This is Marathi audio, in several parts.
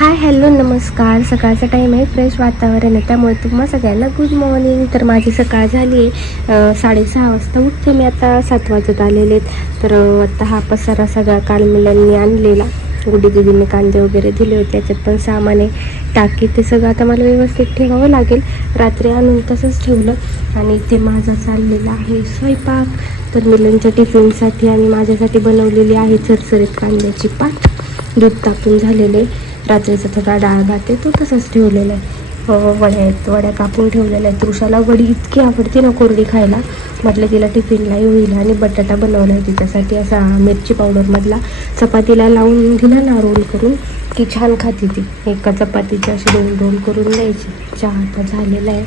हाय हॅलो नमस्कार. सकाळचा टाईम आहे फ्रेश वातावरण आहे. त्यामुळे तुम्हा सगळ्यांना गुड मॉर्निंग तर माझी सकाळ झाली आहे. साडेसहा वाजता उठते मी आता. सात वाजत आलेले आहेत. तर आत्ता आता हा पसारा सगळा काल मुलांनी आणलेला. गुडी दिदीने कांदे वगैरे दिले होते. त्याच्यात पण सामान आहे. टाकी ते सगळं आता मला व्यवस्थित ठेवावं लागेल. रात्री आणून तसंच ठेवलं. आणि ते माझा चाललेला आहे स्वयंपाक. तर मुलांच्या टिफिनसाठी आणि माझ्यासाठी बनवलेली आहे चरचरीत कांद्याची पात. दूध तापून झालेले आहे. रात्रीचा थोडा डाळ भात आहे तो तसाच ठेवलेला आहे. वड्या आहेत वड्या कापून ठेवलेल्या आहेत. तृषाला वडी इतकी आवडते ना कोरडी खायला. म्हटलं तिला टिफिनलाही होईल आणि बटाटा बनवला आहे तिच्यासाठी. असा मिरची पावडरमधला चपातीला लावून दिला ना रोल करून. की छान खाते ती. एका चपातीचे अशी दोन रोल करून द्यायची. चहा आता झालेला आहे.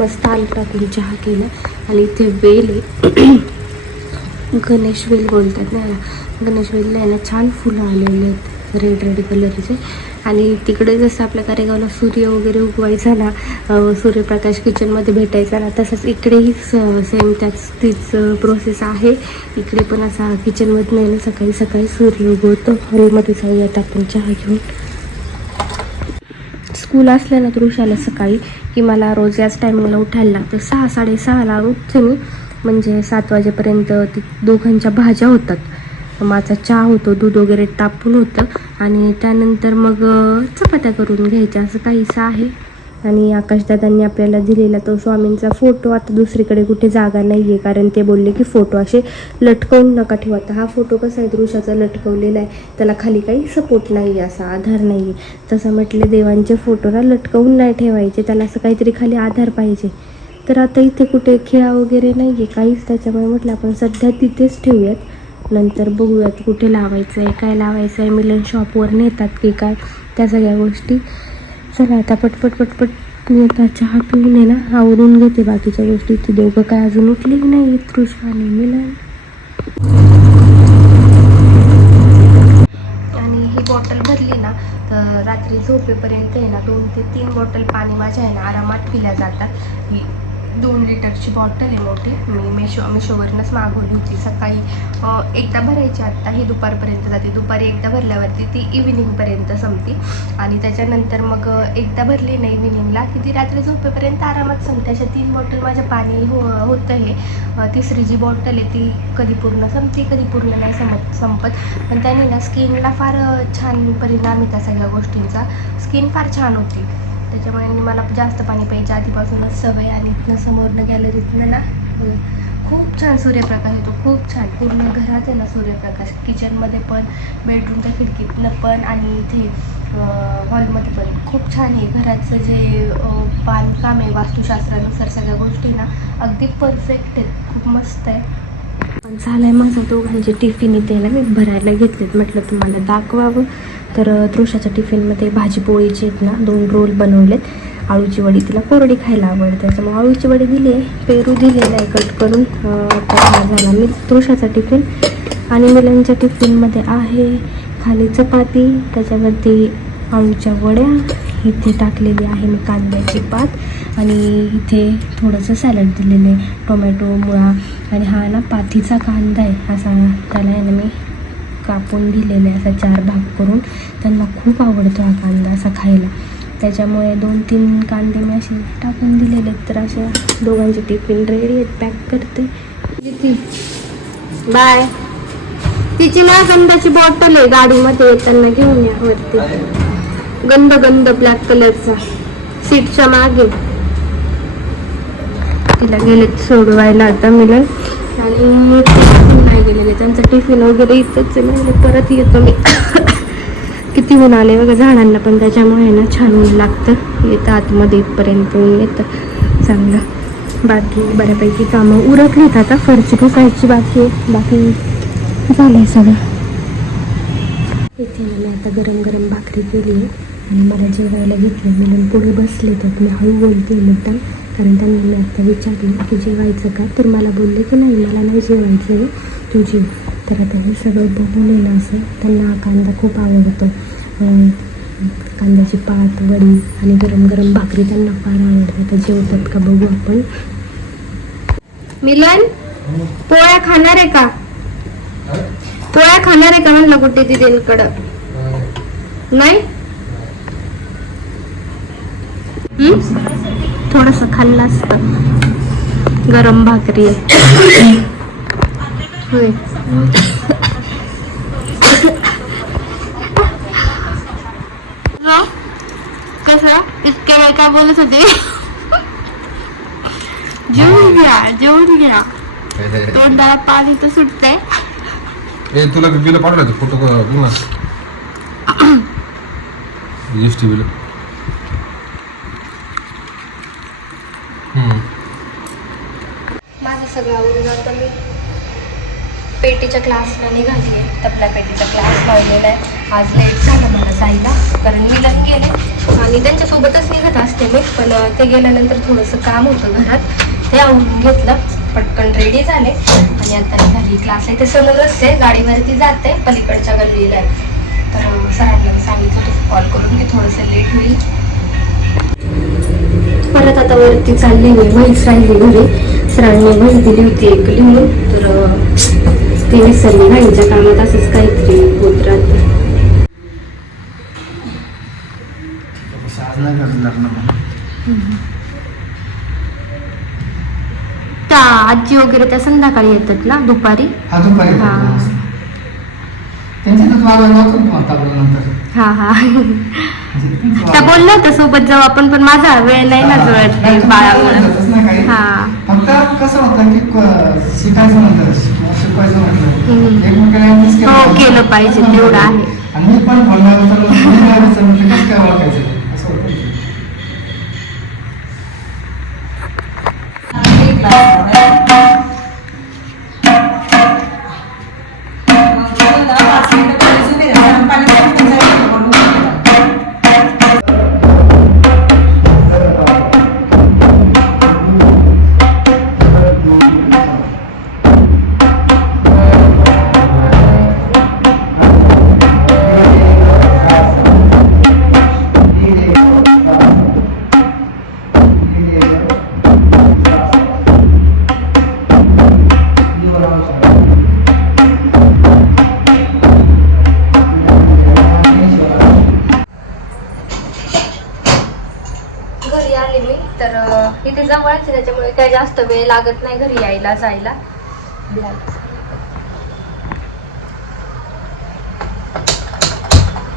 मस्त आल टाकून चहा केला. आणि इथे वेल आहे. गणेश वेल बोलतात ना याला. गणेश वेलला आहे छान फुलं आलेली आहेत. रेड रेड कलरचे आणि तिकडे जसं आपल्या कारेगावला सूर्य वगैरे उगवायचा ना सूर्यप्रकाश किचनमध्ये भेटायचा ना तसंच इकडेही सेम त्याच तीच प्रोसेस आहे. इकडे पण असा किचनमधनं आहे ना सकाळी सकाळी सूर्य उगवतो. हॉलमध्ये जाऊयात आपण चहा घेऊन. स्कूल असल्या ना तुरुषाला सकाळी की मला रोज याच टायमिंगला उठायला लागतं. सहा साडेसहाला उठते मी. म्हणजे सात वाजेपर्यंत ती दोघांच्या भाज्या होतात. माझा चहा होतो दूध वगैरे तापून होतं. आणि त्यानंतर मग चपात्या करून घ्यायच्या असं काहीसं आहे. आणि आकाशदादांनी आपल्याला दिलेला तो स्वामींचा फोटो. आता दुसरीकडे कुठे जागा नाही आहे कारण ते बोलले की फोटो असे लटकवून नका ठेवा. आता हा फोटो कसा आहे दृश्याचा लटकवलेला आहे. त्याला खाली काही सपोर्ट नाही आहे असा आधार नाही आहे तसं म्हटले देवांचे फोटोला लटकवून नाही ठेवायचे त्याला असं काहीतरी खाली आधार पाहिजे. तर आता इथे कुठे खेळा वगैरे नाही आहे काहीच. त्याच्यामुळे म्हटलं आपण सध्या तिथेच ठेवूयात. नंतर बघूयात कुठे लावायचं आहे काय लावायचं आहे मिलन शॉपवर नेतात की काय त्या सगळ्या गोष्टी. चला आता पटपट पटपट मी आता चहा पिऊन आहे ना आवरून घेते बाकीच्या गोष्टी. ती दोघं काय अजून उठली नाही तृषा आणि मिलन. आणि ही बॉटल भरली ना तर रात्री झोपेपर्यंत आहे ना दोन ते तीन बॉटल पाणी माझ्या आहे ना आरामात पिल्या जातात. दोन लिटरची बॉटल आहे मोठी. मी मेशो मिशोवरनंच मागवली होती. सकाळी एकदा भरायची आत्ता ही दुपारपर्यंत जाते. दुपारी एकदा भरल्यावरती ती इव्हिनिंगपर्यंत संपते. आणि त्याच्यानंतर मग एकदा भरली ना इव्हिनिंगला की ती रात्री झोपेपर्यंत आरामात संपते. अशा तीन बॉटल माझ्या पाणी हो होतं हे. तिसरी जी बॉटल आहे ती कधी पूर्ण संपते कधी पूर्ण नाही संपत संपत. पण त्याने ना स्किनला फार छान परिणाम आहे त्या सगळ्या गोष्टींचा. स्किन फार छान होती. त्याच्यामुळे मी मला जास्त पाणी प्यायची आधीपासूनच सवय आणि इथनं समोरनं गॅलरीतनं ना खूप छान सूर्यप्रकाश येतो खूप छान. पूर्ण घरात आहे ना सूर्यप्रकाश. किचनमध्ये पण बेडरूमच्या खिडकीतनं पण आणि इथे हॉलमध्ये पण. खूप छान आहे. घराचं जे बांधकाम आहे वास्तुशास्त्रानुसार सगळ्या गोष्टी ना अगदी परफेक्ट आहेत. खूप मस्त आहे. पण आहे माझं दोघांचे टिफिन इथे ना मी भरायला घेतलेत. म्हटलं तुम्हाला दाखवावं. तर तृषाच्या टिफिनमध्ये भाजी पोळीचे आहेत ना दोन रोल बनवलेत. आळूची वडी तिला कोरडी खायला आवडते. त्याच्यामुळे आळूची वडी दिली आहे. पेरू दिलेला आहे कट करून. झाला मी तृषाचा टिफिन. आणि मुलांच्या टिफिनमध्ये आहे खाली चपाती त्याच्यावरती आळूच्या वड्या इथे टाकलेली आहे मी कांद्याची पात. आणि इथे थोडंसं सॅलड दिलेलं आहे टोमॅटो मुळा. आणि हा ना पाथीचा कांदा आहे असा त्याला आहे ना मी कापून दिलेला असा चार भाग करून त्यांना खूप आवडतो हा कांदा असा खायला. त्याच्यामुळे दोन तीन कांदे मी असे टाकून दिलेले तर असे दोघांचे टिफिन रेडी आहेत. पॅक करते. किती बाय तिची ना गंधाची बॉटल आहे. गाडीमध्ये येताना घेऊन या वरती. गंध गंध ब्लॅक कलरचा सीटच्या मागे. तिला गेले सोडवायला आता मिळेल आणि टिफिन नाही गेलेले. त्यांचं टिफिन वगैरे इथंच आहे. म्हणजे परत येतो मी. किती ऊन आले वगैरे झाडांना पण त्याच्यामुळे ना छान ऊन लागतं. येतं आतमध्ये इथपर्यंत ऊन येतं. चांगलं. बाकी बऱ्यापैकी कामं उरकलीत आता. फरची पुसायची बाकी आहे. बाकी आहे सगळं. इथे आम्ही मी आता गरम गरम भाकरी केली आहे. आणि मला जेवायला घेतलं. मिळून पुढे बसले तर मी हळू बोलते मुद्दाम कारण त्यांना मी आता विचारलं की जेवायचं का? तर मला बोलले की नाही मला नाही जेवायचं आहे तू जेव. तर आता हे सगळं बनवलेलं असं. त्यांना हा कांदा खूप आवडतो. कांद्याची पात वडी आणि गरम गरम भाकरी त्यांना फार आवडते तर जेवतात का बघू आपण. मिलन पोळ्या खाणार आहे का? पोळ्या खाणार आहे का म्हणलं कुठे तिथे नाही? थोडस खाल्लं असतं. गरम भाकरी होय. कसं? इतक्या वेळ काय बोलत होते? जेवून घ्या जेवून घ्या. तोंडाला पाणी तर सुटतंय. ए तुला बिल पाठवलं फोटो एस टी बिल. सगळं आवडून आता मी पेटीच्या क्लासला निघाली आहे. तबला पेटीचा क्लास लावलेला आहे. आज लेट झालं मला जायला कारण मी लग गेले. आणि त्यांच्यासोबतच निघत असते मी पण ते गेल्यानंतर थोडंसं काम होतं घरात. ते आवडून घेतलं पटकन रेडी झाले. आणि आता निघाली. क्लास आहे ते समोरच आहे. गाडीवरती जाते पलीकडच्या गल्लीला आहे. तर सरांना सांगितलं होतं कॉल करून की थोडंसं लेट होईल. परत आता वरती चालली मी माहीत राहिली घरी. सरांनी म्हैस दिली होती एक लिहून. तर ते विसरली भाईच्या कामात असंच काहीतरी होत राहते. त्या आजी वगैरे त्या संध्याकाळी येतात ना दुपारी? हा दुपारी हा. ना हा हा. म्हणजे त्या बोलल्या. होत्या सोबत जाऊ आपण पण माझा वेळ नाही ना जुळत बाळामुळे. हा फक्त कसं होतं की क- शिकायचं म्हणलं शिक- शिकवायचं म्हटलं केलं हो, पाहिजे. केलं पाहिजे, तेवढं. आहे. आणि मी पण बोलणार तर मी नाही विचारलं तर कसं काय ओळखायचं असं त्यामुळे काय जास्त वेळ लागत नाही घरी यायला जायला.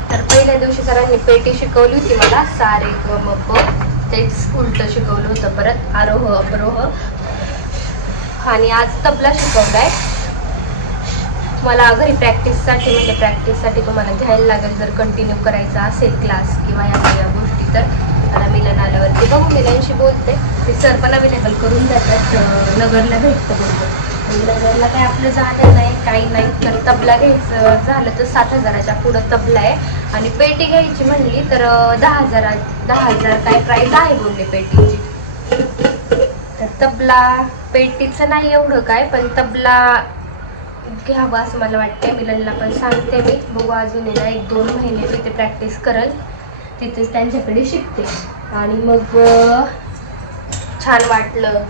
तर पहिल्या दिवशी सरांनी पेटी शिकवली होती मला सारे ग मग तेच उलट शिकवलं होतं परत आरोह अपरोह आणि आज तबला शिकवलाय. मला घरी प्रॅक्टिससाठी म्हणजे प्रॅक्टिससाठी तुम्हाला घ्यायला लागेल जर कंटिन्यू करायचा असेल क्लास किंवा या सगळ्या गोष्टी तर. आता मिलन आल्यावरती. बघू मिलनशी बोलते. ते सर पण अवेलेबल करून देतात. नगरला भेटतं बोलतो म्हणजे नगरला काय आपलं जाणं नाही काही नाही. तर तबला घ्यायचं झालं तर सात हजाराच्या पुढं तबला आहे. आणि पेटी घ्यायची म्हणली तर दहा हजारा दहा हजार काय प्राईस आहे बोलले पेटीची. तर तबला पेटीचं नाही एवढं काय पण तबला घ्यावं असं मला वाटतंय. मिलनला पण सांगते मी. बघू अजून एक दोन महिने तिथे प्रॅक्टिस करल. तिथेच त्यांच्याकडे शिकते. आणि मग छान वाटलं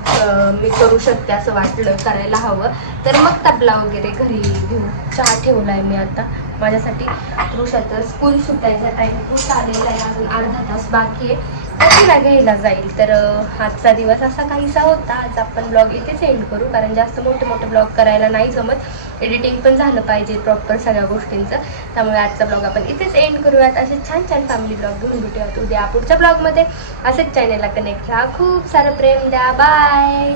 मी करू शकते असं वाटलं करायला हवं. तर मग तबला वगैरे घरी घेऊन चहा ठेवला आहे मी आता. माझ्यासाठी पुरुषाचं स्कूल सुटायचा टाईम खूप आलेला आहे अजून अर्धा तास बाकी आहे. तिला घ्यायला जाईल. तर आजचा दिवस असा काहीसा होता. आज आपण ब्लॉग इथेच एंड करू. कारण जास्त मोठे मोठे ब्लॉग करायला नाही जमत. एडिटिंग पण झालं पाहिजे प्रॉपर सगळ्या गोष्टींचं. त्यामुळे आजचा ब्लॉग आपण इथेच एंड करूयात. असे छान छान फॅमिली ब्लॉग घेऊन भेटूयात उद्या पुढच्या ब्लॉगमध्ये असेच चॅनेलला कनेक्ट राहा. खूप सारं प्रेम द्या. बाय